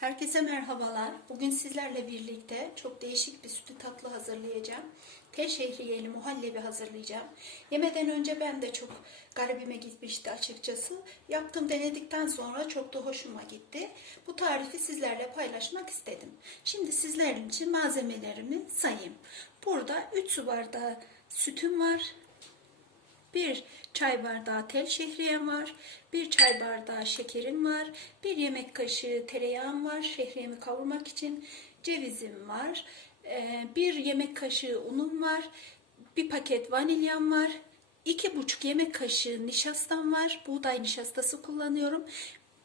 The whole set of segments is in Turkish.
Herkese merhabalar. Bugün sizlerle birlikte çok değişik bir sütlü tatlı hazırlayacağım. Tel şehriyeli muhallebi hazırlayacağım. Yemeden önce ben de çok garibime gitmişti açıkçası. Yaptım denedikten sonra çok da hoşuma gitti. Bu tarifi sizlerle paylaşmak istedim. Şimdi sizlerin için malzemelerimi sayayım. Burada 3 su bardağı sütüm var. Bir çay bardağı tel şehriyem var. Bir çay bardağı şekerim var. Bir yemek kaşığı tereyağım var. Şehriyemi kavurmak için. Cevizim var. Ee, Bir yemek kaşığı unum var. Bir paket vanilyam var. İki buçuk yemek kaşığı nişastam var. Buğday nişastası kullanıyorum.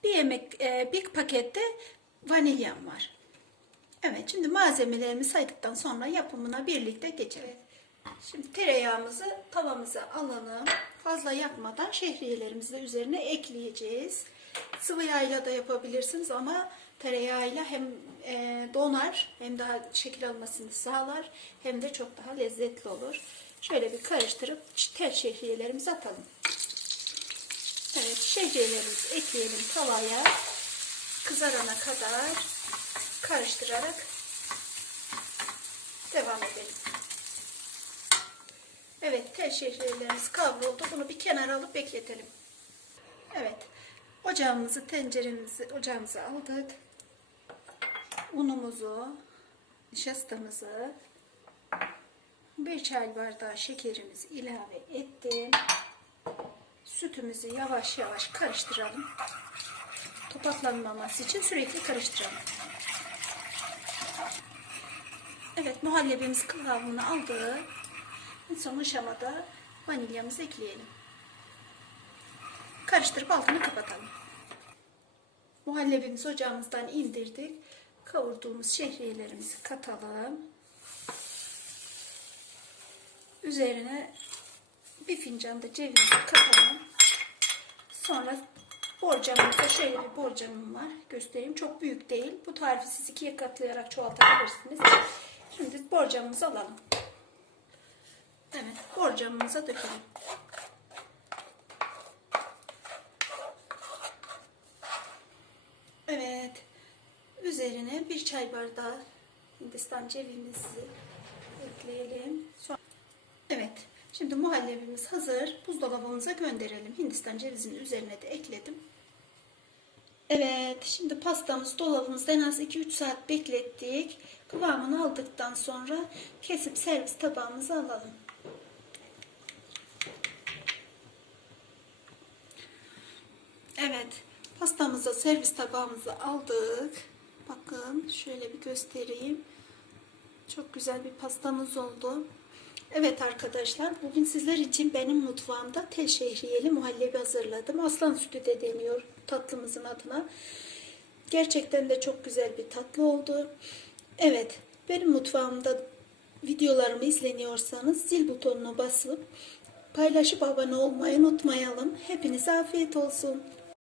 Bir yemek, e, bir pakette vanilyam var. Evet şimdi malzemelerimi saydıktan sonra yapımına birlikte geçelim. Şimdi tereyağımızı tavamıza alalım. Fazla yakmadan şehriyelerimizi de üzerine ekleyeceğiz. Sıvı yağıyla da yapabilirsiniz ama tereyağıyla hem e, donar hem daha şekil almasını sağlar hem de çok daha lezzetli olur. Şöyle bir karıştırıp tel şehriyelerimizi atalım. Evet şehriyelerimizi ekleyelim tavaya. Kızarana kadar karıştırarak devam edelim. Evet, tel şehriyelerimiz kavruldu. Bunu bir kenara alıp bekletelim. Evet, ocağımızı, tenceremizi ocağımıza aldık. Unumuzu, nişastamızı, bir çay bardağı şekerimizi ilave ettim. Sütümüzü yavaş yavaş karıştıralım. Topaklanmaması için sürekli karıştıralım. Evet, muhallebimiz kıvamını aldı. Son aşamada vanilyamızı ekleyelim. Karıştırıp altını kapatalım. Muhallebimizi ocağımızdan indirdik. Kavurduğumuz şehriyelerimizi katalım. Üzerine bir fincan da cevizi katalım. Sonra borcamımızda şöyle bir borcamım var. Göstereyim. Çok büyük değil. Bu tarifi siz ikiye katlayarak çoğaltabilirsiniz. Şimdi borcamımızı alalım. Borcamımıza dökelim. Evet, üzerine bir çay bardağı Hindistan cevizimizi ekleyelim. Evet, şimdi muhallebimiz hazır. Buzdolabımıza gönderelim. Hindistan cevizinin üzerine de ekledim. Evet, şimdi pastamız dolabımızda en az 2-3 saat beklettik. Kıvamını aldıktan sonra kesip servis tabağımıza alalım. Evet, pastamızı servis tabağımıza aldık. Bakın şöyle bir göstereyim. Çok güzel bir pastamız oldu. Evet arkadaşlar, bugün sizler için benim mutfağımda tel şehriyeli muhallebi hazırladım. Aslan sütü de deniyor tatlımızın adına. Gerçekten de çok güzel bir tatlı oldu. Evet, benim mutfağımda videolarımı izleniyorsanız zil butonuna basıp paylaşıp abone olmayı unutmayalım. Hepinize afiyet olsun.